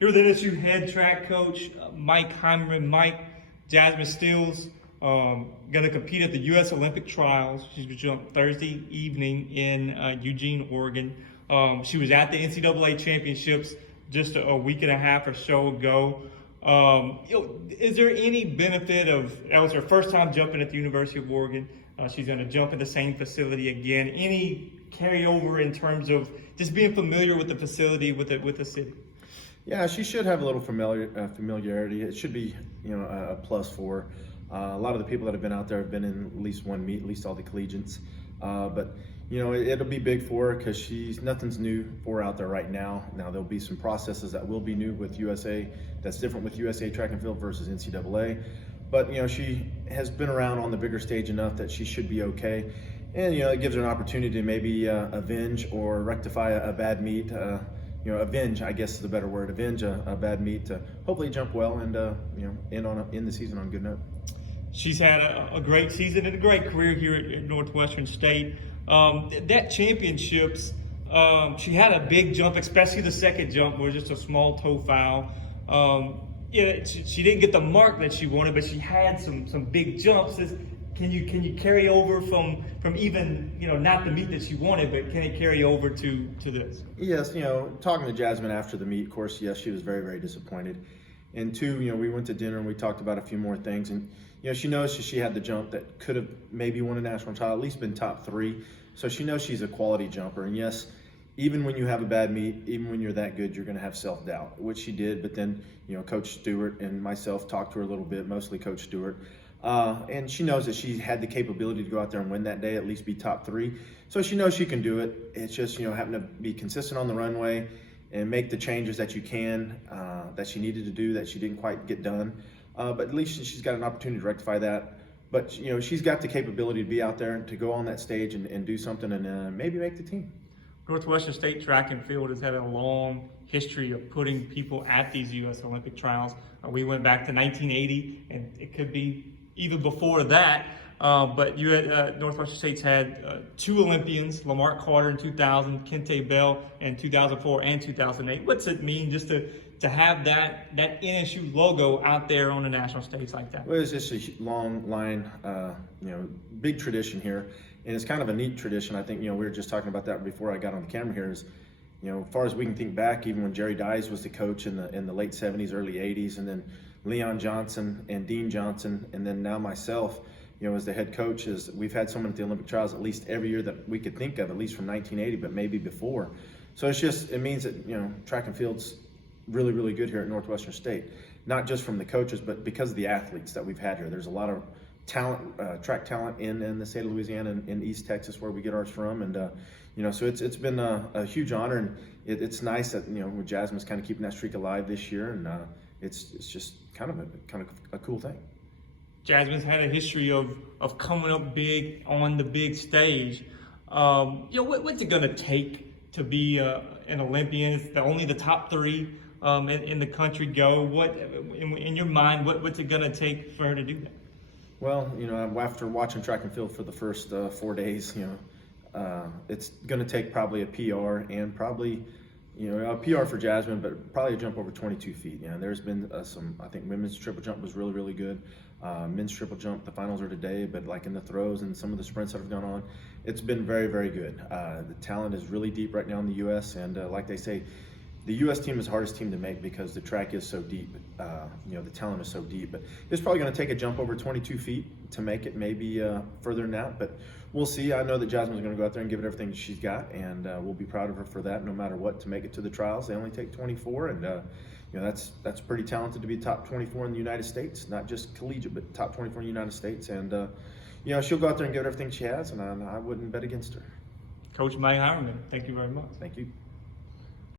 Here with NSU head track coach Mike Heimerman. Mike, Jasmine Stills going to compete at the U.S. Olympic trials. She's going to jump Thursday evening in Eugene, Oregon. She was at the NCAA championships just a week and a half or so ago. Is there any benefit that was her first time jumping at the University of Oregon? She's going to jump in the same facility again. Any carryover in terms of just being familiar with the facility, with the city? Yeah, she should have a little familiarity. It should be, a plus for her. A lot of the people that have been out there have been in at least one meet, at least all the collegiates. But it'll be big for her because nothing's new for her out there right now. Now there'll be some processes that will be new with USA. That's different with USA track and field versus NCAA. But she has been around on the bigger stage enough that she should be okay. And it gives her an opportunity to maybe avenge or rectify a bad meet. Avenge, I guess is the better word. Avenge a bad meet to hopefully jump well and end the season on a good note. She's had a great season and a great career here at Northwestern State. That championships, she had a big jump, especially the second jump was just a small toe foul. She didn't get the mark that she wanted, but she had some big jumps. Can you carry over from even not the meet that she wanted, but can it carry over to this? Yes, talking to Jasmine after the meet, of course, yes, she was very, very disappointed. And two, we went to dinner and we talked about a few more things. And she knows she had the jump that could have maybe won a national title, at least been top 3. So she knows she's a quality jumper. And yes, even when you have a bad meet, even when you're that good, you're going to have self-doubt, which she did. But then, Coach Stewart and myself talked to her a little bit, mostly Coach Stewart. And she knows that she had the capability to go out there and win that day, at least be top 3. So she knows she can do it. It's just, having to be consistent on the runway and make the changes that you can, that she needed to do that she didn't quite get done. But at least she's got an opportunity to rectify that. But, she's got the capability to be out there and to go on that stage and do something and maybe make the team. Northwestern State track and field has had a long history of putting people at these U.S. Olympic trials. We went back to 1980, and it could be even before that. But Northwestern State's had 2 Olympians, Lamar Carter in 2000, Kente Bell in 2004 and 2008. What's it mean just to have that NSU logo out there on the national stage like that? Well, it's just a long line, big tradition here. And it's kind of a neat tradition. I think, we were just talking about that before I got on the camera here is, as far as we can think back, even when Jerry Dyes was the coach in the late 70s, early 80s, and then Leon Johnson and Dean Johnson, and then now myself, as the head coach, we've had someone at the Olympic trials at least every year that we could think of, at least from 1980, but maybe before. So it means that, track and field's really, really good here at Northwestern State, not just from the coaches, but because of the athletes that we've had here. There's a lot of talent, track talent in the state of Louisiana and in East Texas where we get ours from. And, so it's been a huge honor, and it's nice that, with Jasmine's kind of keeping that streak alive this year. And it's just kind of a cool thing. Jasmine's had a history of coming up big on the big stage. What's it going to take to be an Olympian? It's only the top 3 in the country go. What in your mind? What's it going to take for her to do that? Well, after watching track and field for the first 4 days, it's going to take probably a PR and probably, a PR for Jasmine, but probably a jump over 22 feet. There's been I think women's triple jump was really, really good. Men's triple jump, the finals are today, but like in the throws and some of the sprints that have gone on, it's been very, very good. The talent is really deep right now in the U.S. And like they say, the U.S. team is the hardest team to make because the track is so deep. The talent is so deep. But it's probably going to take a jump over 22 feet to make it, maybe further than that. But we'll see. I know that Jasmine's going to go out there and give it everything she's got, and we'll be proud of her for that no matter what to make it to the trials. They only take 24, and that's pretty talented to be top 24 in the United States, not just collegiate, but top 24 in the United States. And, she'll go out there and give it everything she has, and I wouldn't bet against her. Coach Mike Heimerman, thank you very much. Thank you.